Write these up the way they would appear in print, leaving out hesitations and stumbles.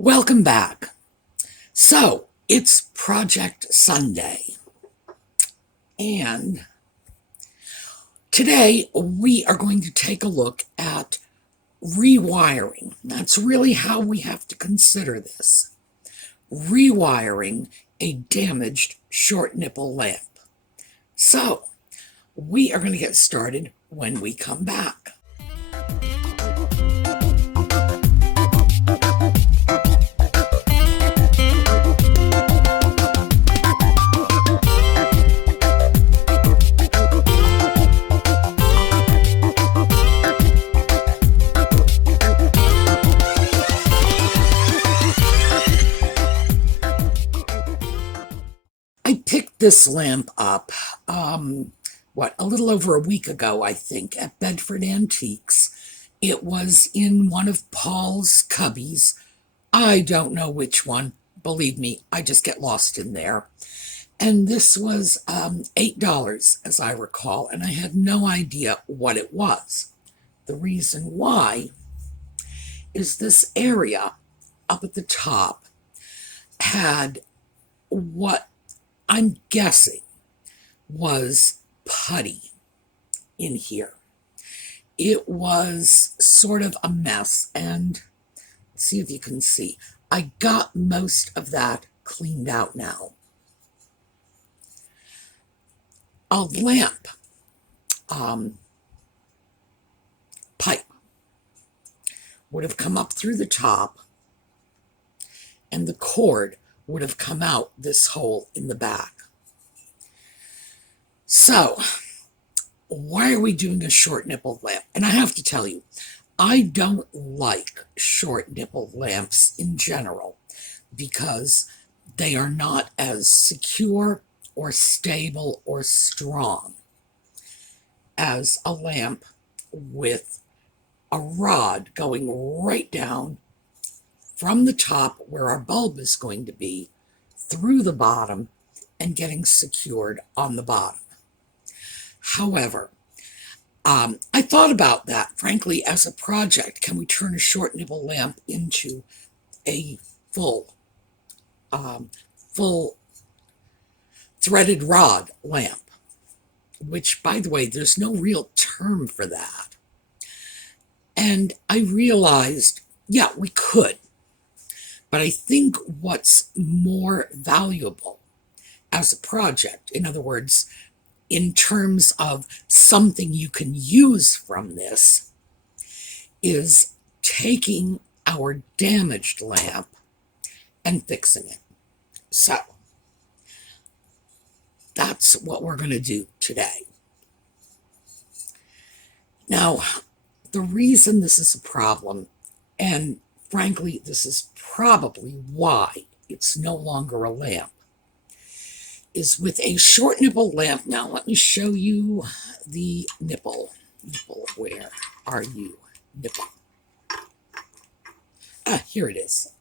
Welcome back. So, it's Project Sunday, and today we are going to take a look at rewiring. That's really how we have to consider this. Rewiring a damaged short nipple lamp. So, we are going to get started when we come back. I picked this lamp up, a little over a week ago, I think, at Bedford Antiques. It was in one of Paul's cubbies. I don't know which one. Believe me, I just get lost in there. And this was $8, as I recall, and I had no idea what it was. The reason why is this area up at the top had what I'm guessing was putty in here. It was sort of a mess, and let's see if you can see. I got most of that cleaned out now. A lamp pipe would have come up through the top, and the cord would have come out this hole in the back. So, why are we doing a short nipple lamp? And I have to tell you, I don't like short nipple lamps in general because they are not as secure or stable or strong as a lamp with a rod going right down from the top where our bulb is going to be through the bottom and getting secured on the bottom. However, I thought about that, frankly, as a project. Can we turn a short nipple lamp into a full threaded rod lamp? Which, by the way, there's no real term for that. And I realized, yeah, we could. But I think what's more valuable as a project, in other words, in terms of something you can use from this, is taking our damaged lamp and fixing it. So, that's what we're going to do today. Now, the reason this is a problem, and frankly, this is probably why it's no longer a lamp, is with a short nipple lamp. Now, let me show you the nipple. Nipple, where are you? Nipple. Ah, here it is.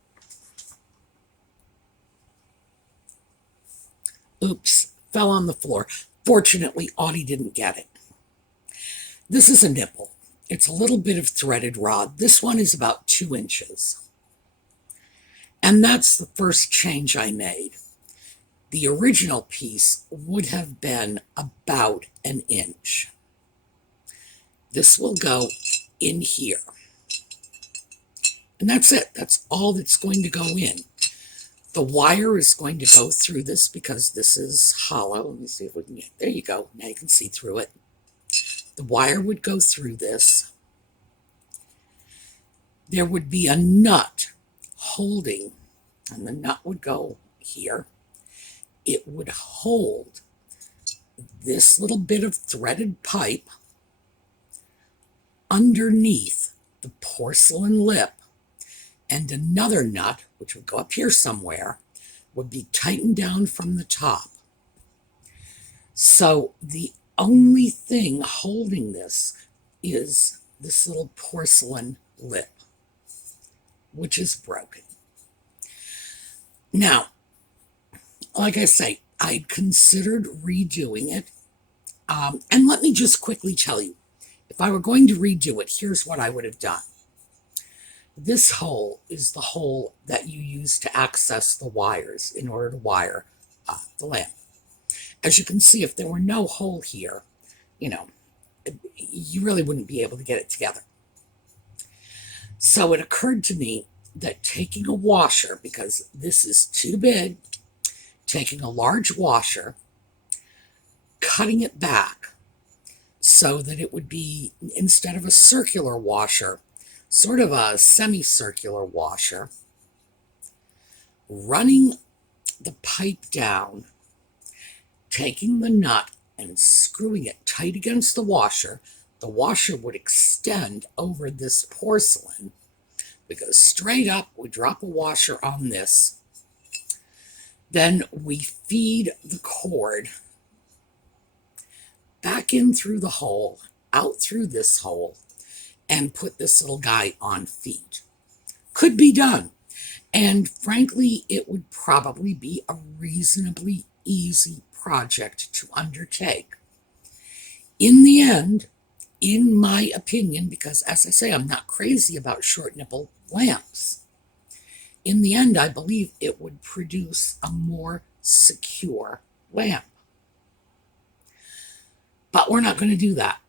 Oops, fell on the floor. Fortunately, Audie didn't get it. This is a nipple. It's a little bit of threaded rod. This one is about 2 inches. And that's the first change I made. The original piece would have been about 1 inch. This will go in here. And that's it. That's all that's going to go in. The wire is going to go through this because this is hollow. Let me see if we can get, there you go. Now you can see through it. The wire would go through this. There would be a nut holding, and the nut would go here. It would hold this little bit of threaded pipe underneath the porcelain lip, and another nut, which would go up here somewhere, would be tightened down from the top. So the only thing holding this is this little porcelain lip, which is broken. Now, like I say, I considered redoing it. And let me just quickly tell you, if I were going to redo it, here's what I would have done. this hole is the hole that you use to access the wires in order to wire the lamp. As you can see, if there were no hole here, you know, you really wouldn't be able to get it together. So it occurred to me that taking a washer, because this is too big, taking a large washer, cutting it back so that it would be, instead of a circular washer, sort of a semicircular washer, running the pipe down, taking the nut and screwing it tight against the washer would extend over this porcelain. We go straight up, we drop a washer on this, then we feed the cord back in through the hole, out through this hole, and put this little guy on feet. Could be done. And frankly, it would probably be a reasonably easy project to undertake. In the end, in my opinion, because as I say, I'm not crazy about short nipple lamps, in the end, I believe it would produce a more secure lamp. But we're not going to do that.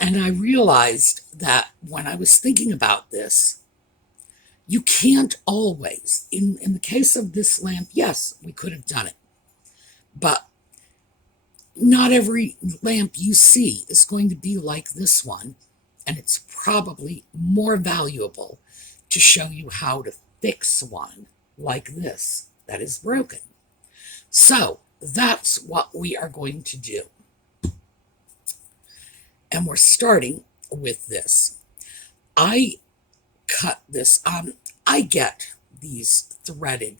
And I realized that when I was thinking about this, you can't always, in the case of this lamp, yes, we could have done it. But not every lamp you see is going to be like this one. And it's probably more valuable to show you how to fix one like this that is broken. So that's what we are going to do. And we're starting with this. I cut this, I get these threaded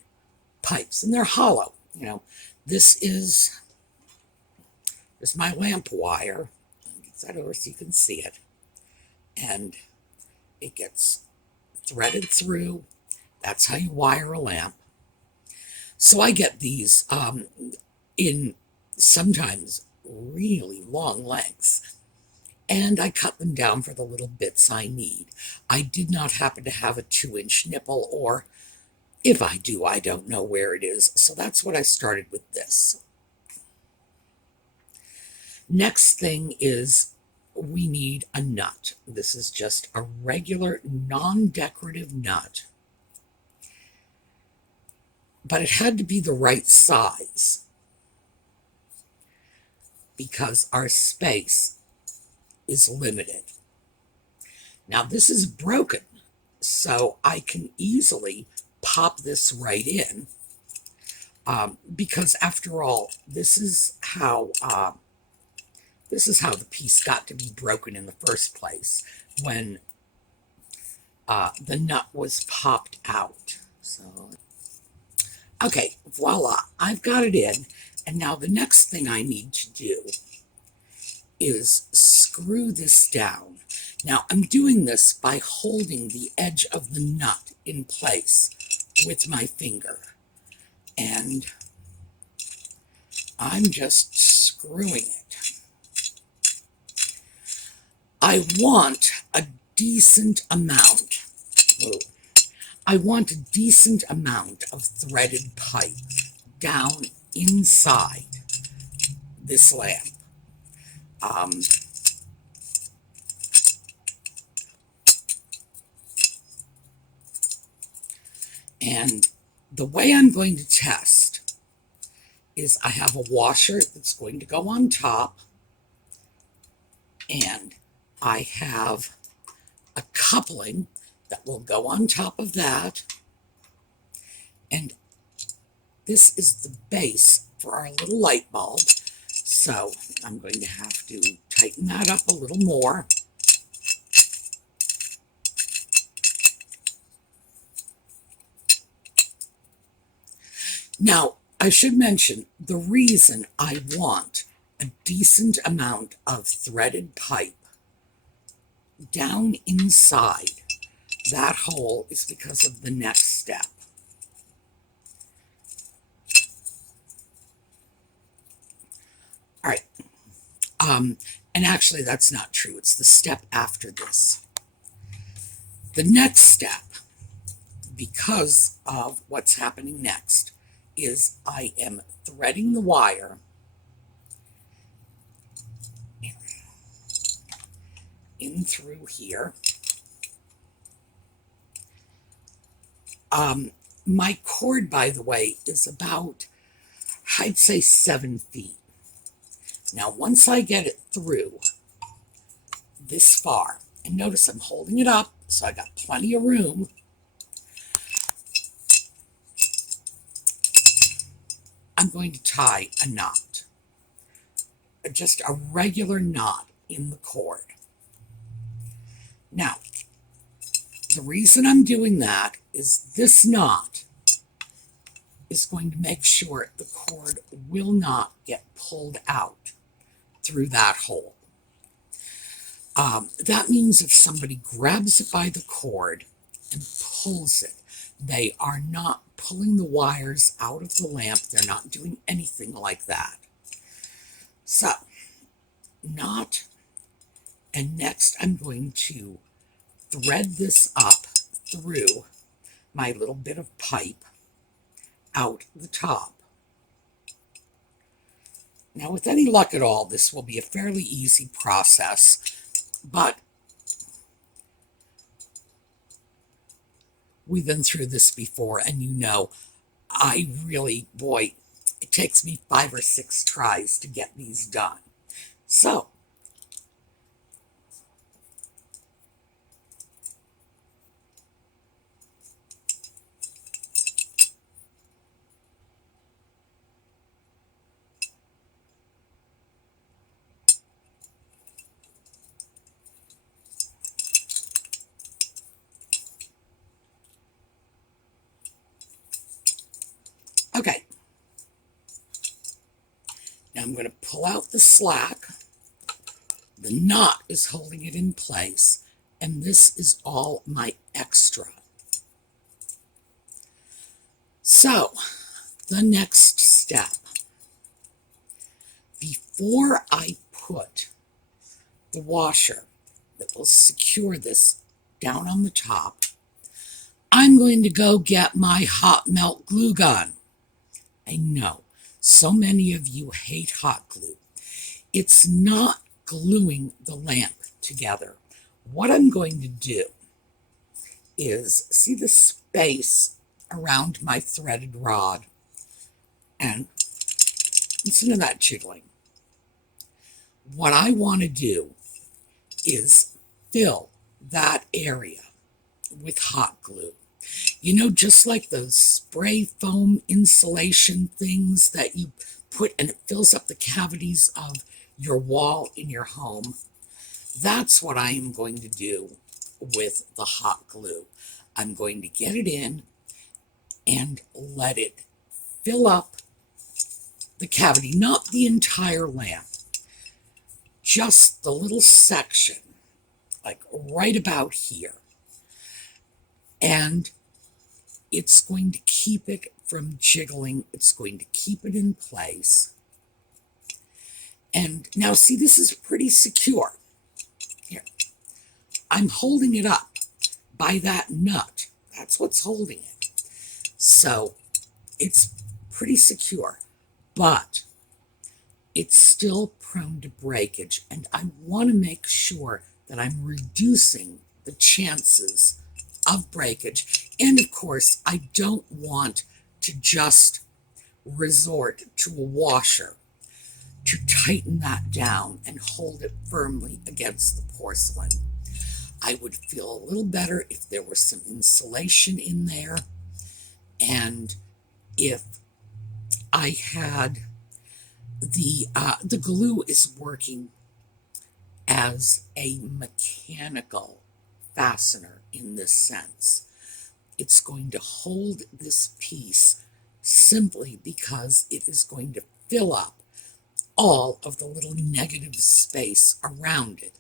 pipes and they're hollow. You know, this is my lamp wire. I'll get that over so you can see it. And it gets threaded through. That's how you wire a lamp. So I get these in sometimes really long lengths. And I cut them down for the little bits I need. I did not happen to have a 2-inch nipple, or if I do, I don't know where it is. So that's what I started with this. Next thing is we need a nut. This is just a regular non-decorative nut. But it had to be the right size because our space is limited. Now this is broken, so I can easily pop this right in because after all, this is how the piece got to be broken in the first place, when the nut was popped out. So, okay, voila, I've got it in, and now the next thing I need to do is screw this down. Now I'm doing this by holding the edge of the nut in place with my finger, and I'm just screwing it. I want a decent amount. I want a decent amount of threaded pipe down inside this lamp. And the way I'm going to test is I have a washer that's going to go on top, and I have a coupling that will go on top of that, and this is the base for our little light bulb. So I'm going to have to tighten that up a little more. Now, I should mention the reason I want a decent amount of threaded pipe down inside that hole is because of the next step. All right. And actually, that's not true. It's the step after this. The next step because of what's happening next is I am threading the wire in through here. My cord, by the way, is about, I'd say, 7 feet. Now, once I get it through this far, and notice I'm holding it up, so I got plenty of room. I'm going to tie a knot, just a regular knot in the cord. Now, the reason I'm doing that is this knot is going to make sure the cord will not get pulled out through that hole. That means if somebody grabs it by the cord and pulls it, they are not pulling the wires out of the lamp. They're not doing anything like that. So, knot, and next I'm going to thread this up through my little bit of pipe out the top. Now, with any luck at all, this will be a fairly easy process, but we've been through this before, and you know, I really, boy, it takes me 5 or 6 tries to get these done. So, okay. Now I'm going to pull out the slack. The knot is holding it in place, and this is all my extra. So, the next step. Before I put the washer that will secure this down on the top, I'm going to go get my hot melt glue gun. I know, so many of you hate hot glue. It's not gluing the lamp together. What I'm going to do is, see the space around my threaded rod? And listen to that jiggling. What I want to do is fill that area with hot glue. You know, just like those spray foam insulation things that you put and it fills up the cavities of your wall in your home. That's what I am going to do with the hot glue. I'm going to get it in and let it fill up the cavity, not the entire lamp, just the little section, like right about here. And it's going to keep it from jiggling. It's going to keep it in place. And now see, this is pretty secure. Here, I'm holding it up by that nut. That's what's holding it. So it's pretty secure, but it's still prone to breakage. And I want to make sure that I'm reducing the chances of breakage. And of course, I don't want to just resort to a washer to tighten that down and hold it firmly against the porcelain. I would feel a little better if there was some insulation in there, and if I had the glue is working as a mechanical fastener in this sense. It's going to hold this piece simply because it is going to fill up all of the little negative space around it.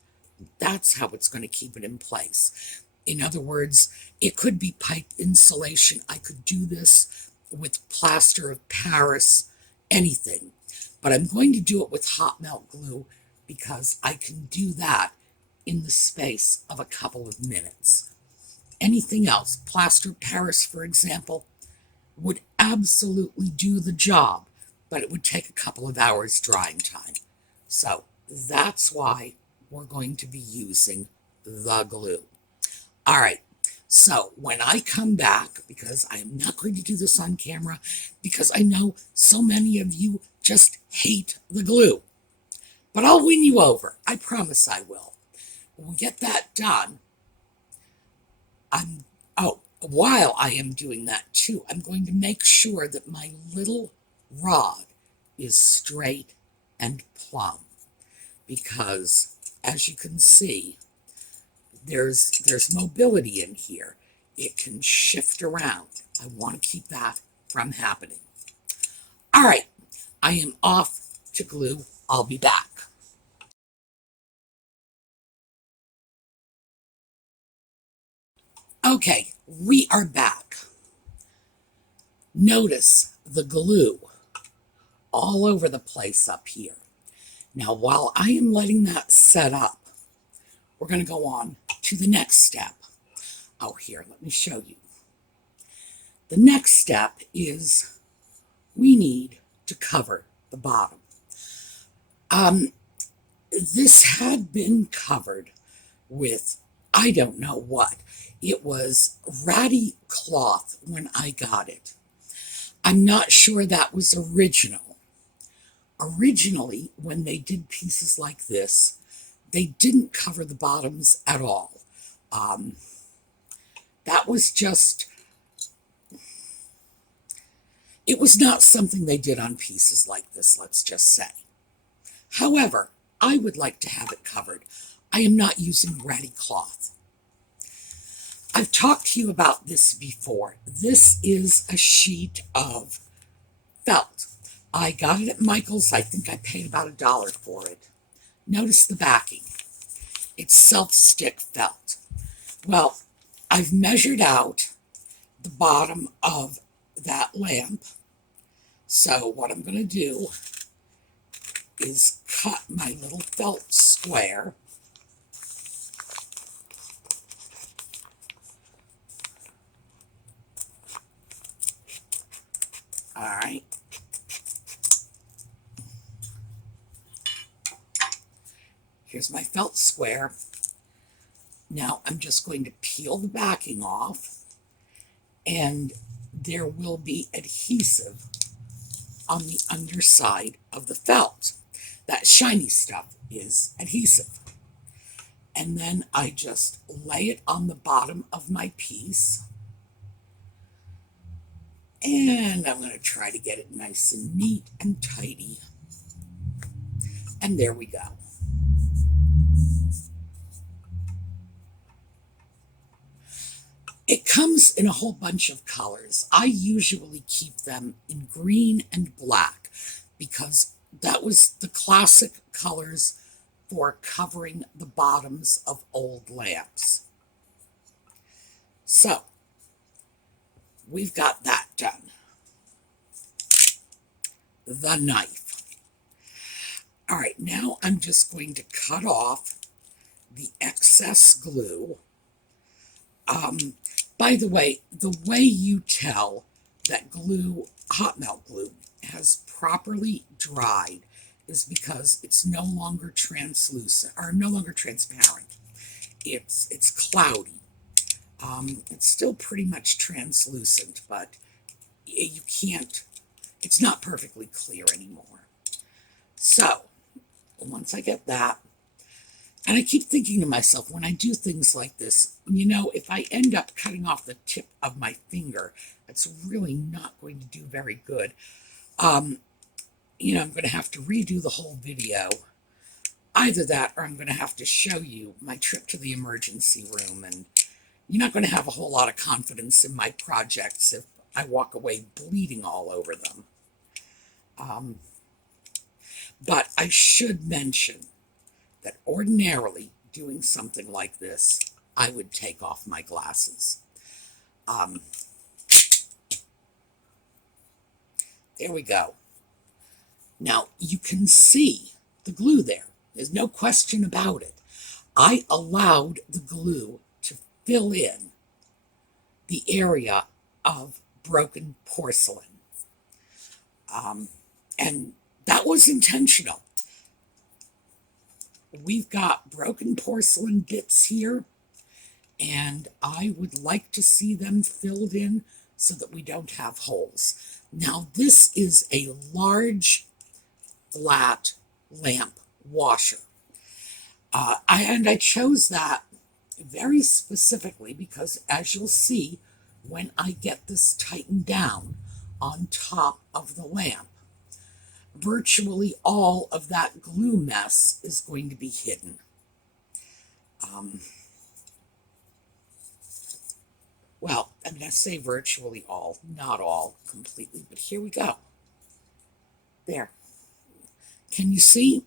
That's how it's going to keep it in place. In other words, it could be pipe insulation. I could do this with plaster of Paris, anything. But I'm going to do it with hot melt glue because I can do that in the space of a couple of minutes. anything else, plaster of Paris, for example, would absolutely do the job, but it would take a couple of hours drying time. So that's why we're going to be using the glue. All right, so when I come back, because I am not going to do this on camera, because I know so many of you just hate the glue, but I'll win you over. I promise I will. When we get that done, while I am doing that too, I'm going to make sure that my little rod is straight and plumb, because as you can see, there's mobility in here. It can shift around. I want to keep that from happening. All right, I am off to glue. I'll be back. Okay, we are back. Notice the glue all over the place up here. Now, while I am letting that set up, we're going to go on to the next step. Oh, here, let me show you. The next step is we need to cover the bottom. This had been covered with, I don't know what. It was ratty cloth when I got it. I'm not sure that was original. Originally, when they did pieces like this, they didn't cover the bottoms at all. That was just, it was not something they did on pieces like this, let's just say. However, I would like to have it covered. I am not using ratty cloth. I've talked to you about this before. This is a sheet of felt. I got it at Michael's. I think I paid about $1 for it. Notice the backing. It's self-stick felt. Well, I've measured out the bottom of that lamp. So what I'm going to do is cut my little felt square. All right. Here's my felt square. Now I'm just going to peel the backing off, and there will be adhesive on the underside of the felt. That shiny stuff is adhesive. And then I just lay it on the bottom of my piece. And I'm going to try to get it nice and neat and tidy. And there we go. It comes in a whole bunch of colors. I usually keep them in green and black because that was the classic colors for covering the bottoms of old lamps. So, we've got that done. The knife. All right, now I'm just going to cut off the excess glue. By the way you tell that glue, hot melt glue, has properly dried is because it's no longer translucent, or no longer transparent. It's cloudy. It's still pretty much translucent, but you can't, it's not perfectly clear anymore. So, once I get that, and I keep thinking to myself, when I do things like this, you know, if I end up cutting off the tip of my finger, that's really not going to do very good. You know, I'm going to have to redo the whole video. Either that, or I'm going to have to show you my trip to the emergency room, and you're not going to have a whole lot of confidence in my projects if I walk away bleeding all over them. But I should mention that ordinarily, doing something like this, I would take off my glasses. There we go. Now, you can see the glue there. There's no question about it. I allowed the glue to fill in the area of broken porcelain. And that was intentional. We've got broken porcelain bits here, and I would like to see them filled in so that we don't have holes. Now, this is a large, flat lamp washer. I chose that very specifically because, as you'll see, when I get this tightened down on top of the lamp, virtually all of that glue mess is going to be hidden. Well, I'm going to say virtually all, not all completely, but here we go. There. Can you see?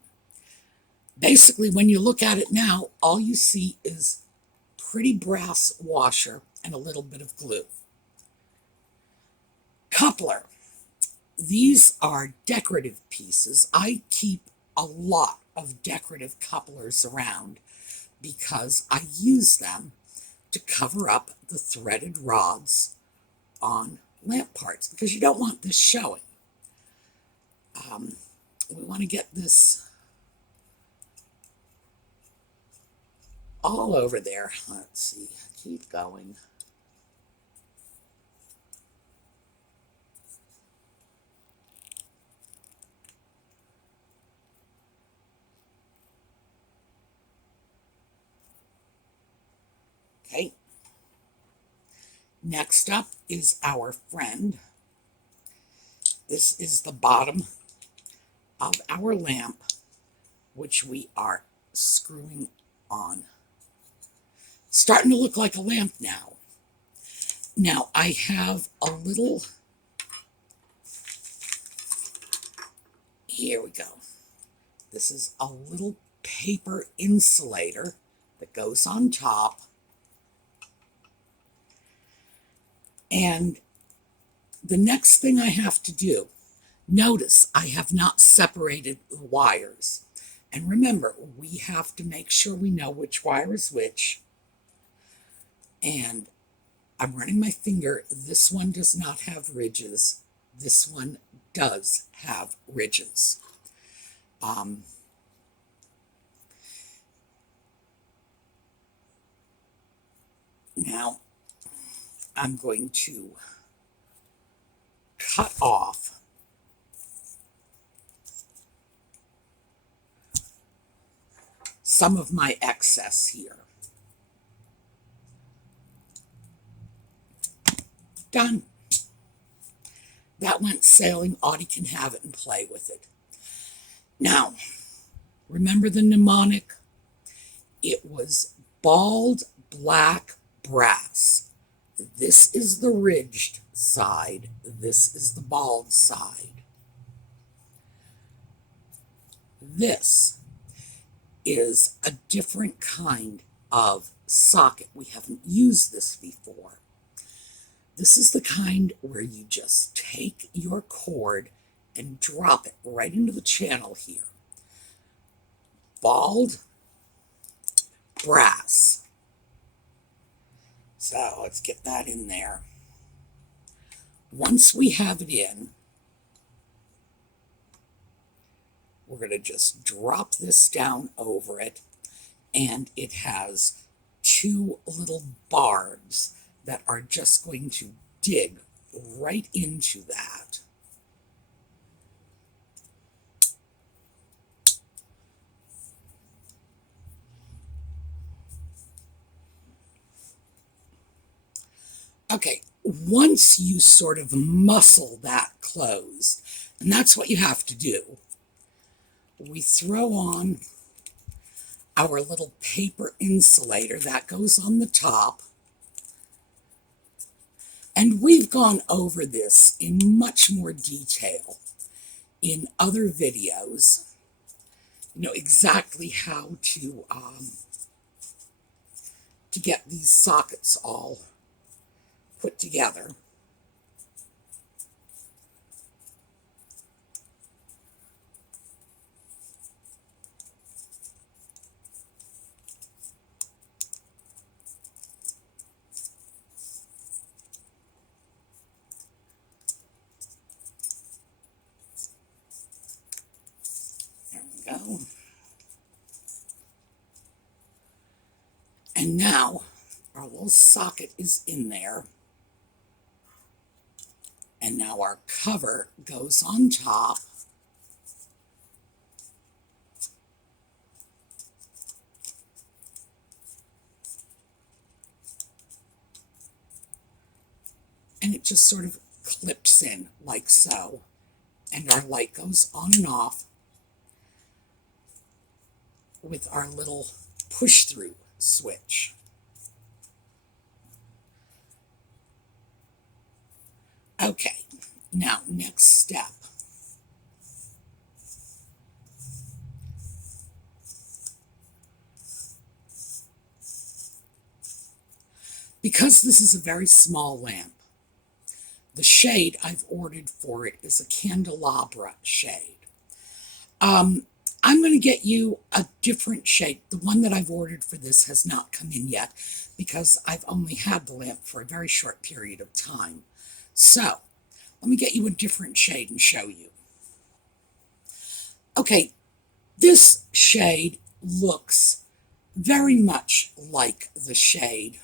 Basically, when you look at it now, all you see is pretty brass washer and a little bit of glue. Coupler. These are decorative pieces. I keep a lot of decorative couplers around because I use them to cover up the threaded rods on lamp parts because you don't want this showing. We want to get this all over there. Let's see, keep going. Okay. Next up is our friend. This is the bottom of our lamp, which we are screwing on. Starting to look like a lamp now. Now, I have a little, here we go. This is a little paper insulator that goes on top. And the next thing I have to do, notice I have not separated the wires. And remember, we have to make sure we know which wire is which. And I'm running my finger. This one does not have ridges. This one does have ridges. Now, I'm going to cut off some of my excess here. Done. That went sailing. Audie can have it and play with it. Now, remember the mnemonic? It was bald black brass. This is the ridged side. This is the bald side. This is a different kind of socket. We haven't used this before. This is the kind where you just take your cord and drop it right into the channel here. Bald brass. So let's get that in there. Once we have it in, we're going to just drop this down over it, and it has two little barbs that are just going to dig right into that. Okay, once you sort of muscle that closed, and that's what you have to do, we throw on our little paper insulator that goes on the top. And we've gone over this in much more detail in other videos. You know exactly how to get these sockets all put together. go. And now our little socket is in there. And now our cover goes on top. And it just sort of clips in like so. And our light goes on and off with our little push-through switch. Okay, now next step. Because this is a very small lamp, the shade I've ordered for it is a candelabra shade. I'm going to get you a different shade. The one that I've ordered for this has not come in yet because I've only had the lamp for a very short period of time. So, let me get you a different shade and show you. Okay, this shade looks very much like the shade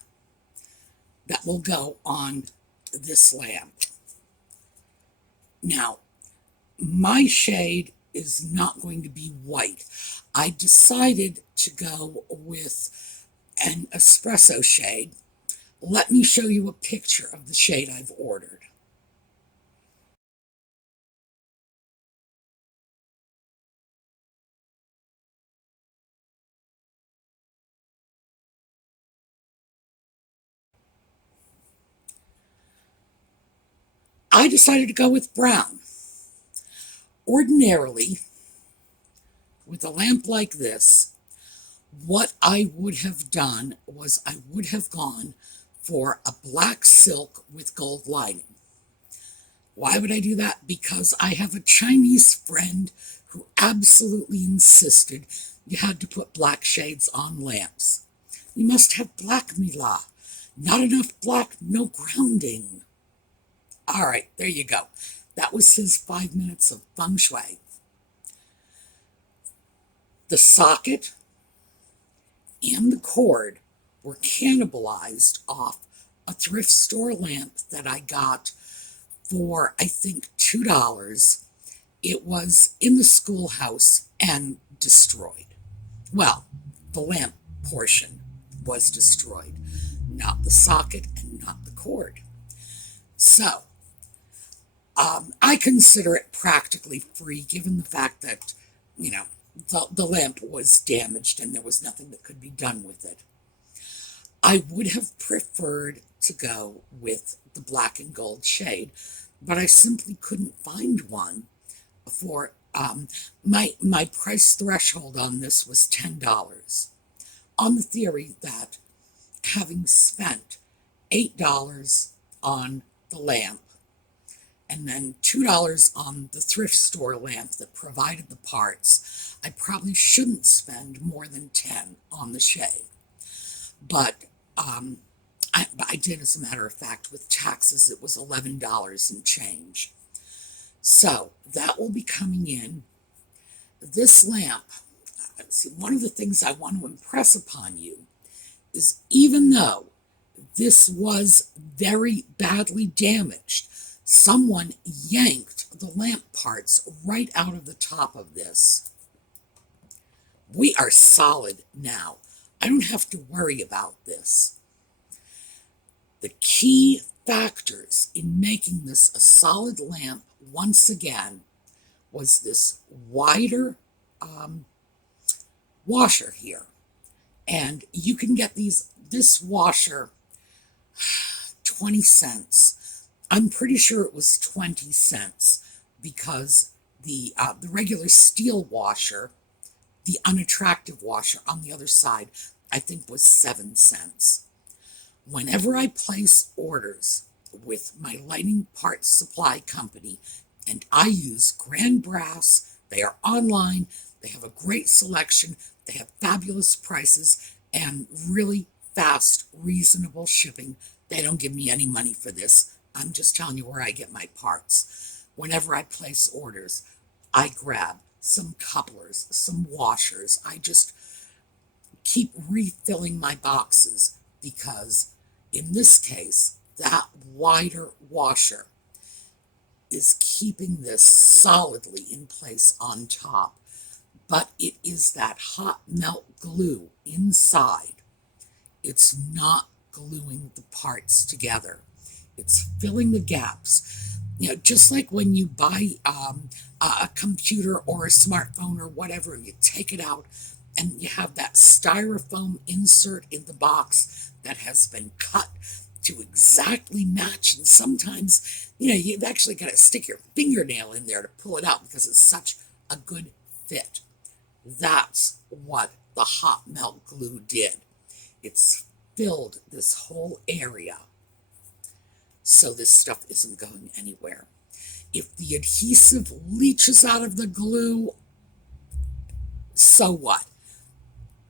that will go on this lamp. Now, my shade is not going to be white. I decided to go with an espresso shade. Let me show you a picture of the shade I've ordered. I decided to go with brown. Ordinarily, with a lamp like this, what I would have done was I would have gone for a black silk with gold lining. Why would I do that? Because I have a Chinese friend who absolutely insisted you had to put black shades on lamps. You must have black, Mila. Not enough black, no grounding. All right, there you go. That was his 5 minutes of feng shui. The socket and the cord were cannibalized off a thrift store lamp that I got for, I think, $2. It was in the schoolhouse and destroyed. Well, the lamp portion was destroyed, not the socket and not the cord. So, I consider it practically free given the fact that, the lamp was damaged and there was nothing that could be done with it. I would have preferred to go with the black and gold shade, but I simply couldn't find one for my price threshold on this was $10, on the theory that having spent $8 on the lamp and then $2 on the thrift store lamp that provided the parts, I probably shouldn't spend more than $10 on the shade. But I did, as a matter of fact. With taxes, it was $11 and change. So that will be coming in. This lamp, see, one of the things I want to impress upon you is even though this was very badly damaged, someone yanked the lamp parts right out of the top of this. We are solid now. I don't have to worry about this. The key factors in making this a solid lamp, once again, was this wider washer here. And you can get this washer 20 cents. I'm pretty sure it was 20 cents because the regular steel washer, the unattractive washer on the other side, I think was 7 cents. Whenever I place orders with my lighting parts supply company, and I use Grand Brass, they are online, they have a great selection, they have fabulous prices, and really fast, reasonable shipping. They don't give me any money for this. I'm just telling you where I get my parts. Whenever I place orders, I grab some couplers, some washers. I just keep refilling my boxes because in this case, that wider washer is keeping this solidly in place on top. But it is that hot melt glue inside. It's not gluing the parts together. It's filling the gaps. You know, just like when you buy a computer or a smartphone or whatever, you take it out and you have that styrofoam insert in the box that has been cut to exactly match. And sometimes, you know, you've actually got to stick your fingernail in there to pull it out because it's such a good fit. That's what the hot melt glue did. It's filled this whole area so this stuff isn't going anywhere. If the adhesive leaches out of the glue, so what?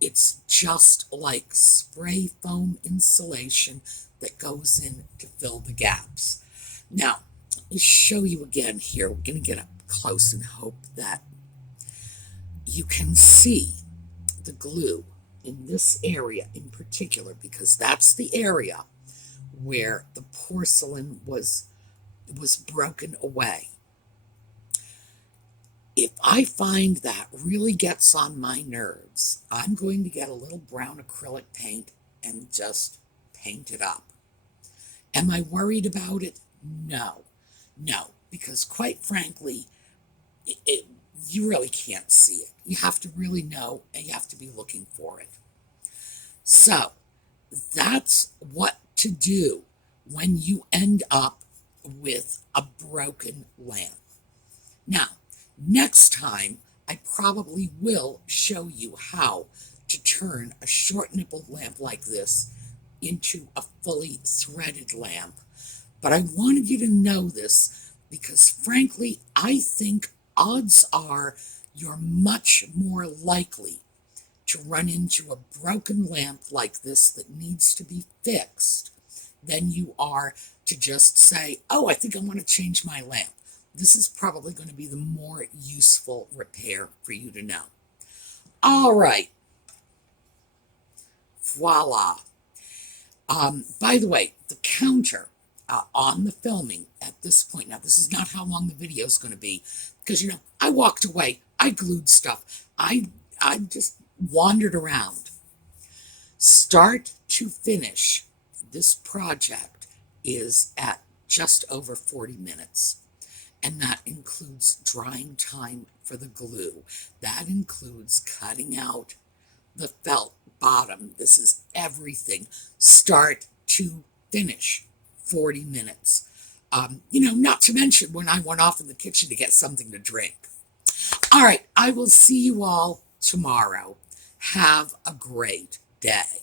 It's just like spray foam insulation that goes in to fill the gaps. Now, let me show you again here. We're going to get up close and hope that you can see the glue in this area in particular, because that's the area where the porcelain was broken away. If I find that really gets on my nerves, I'm going to get a little brown acrylic paint and just paint it up. Am I worried about it? No, because quite frankly, you really can't see it. You have to really know, and you have to be looking for it. So that's what to do when you end up with a broken lamp. Now, next time, I probably will show you how to turn a short nipple lamp like this into a fully threaded lamp. But I wanted you to know this because, frankly, I think odds are you're much more likely to run into a broken lamp like this that needs to be fixed than you are to just say, oh, I think I want to change my lamp. This is probably going to be the more useful repair for you to know. All right. Voila. By the way, the counter on the filming at this point, now this is not how long the video is going to be, because, you know, I walked away, I glued stuff, I just wandered around. Start to finish, this project is at just over 40 minutes. And that includes drying time for the glue. That includes cutting out the felt bottom. This is everything. Start to finish, 40 minutes. You know, not to mention when I went off in the kitchen to get something to drink. All right, I will see you all tomorrow. Have a great day.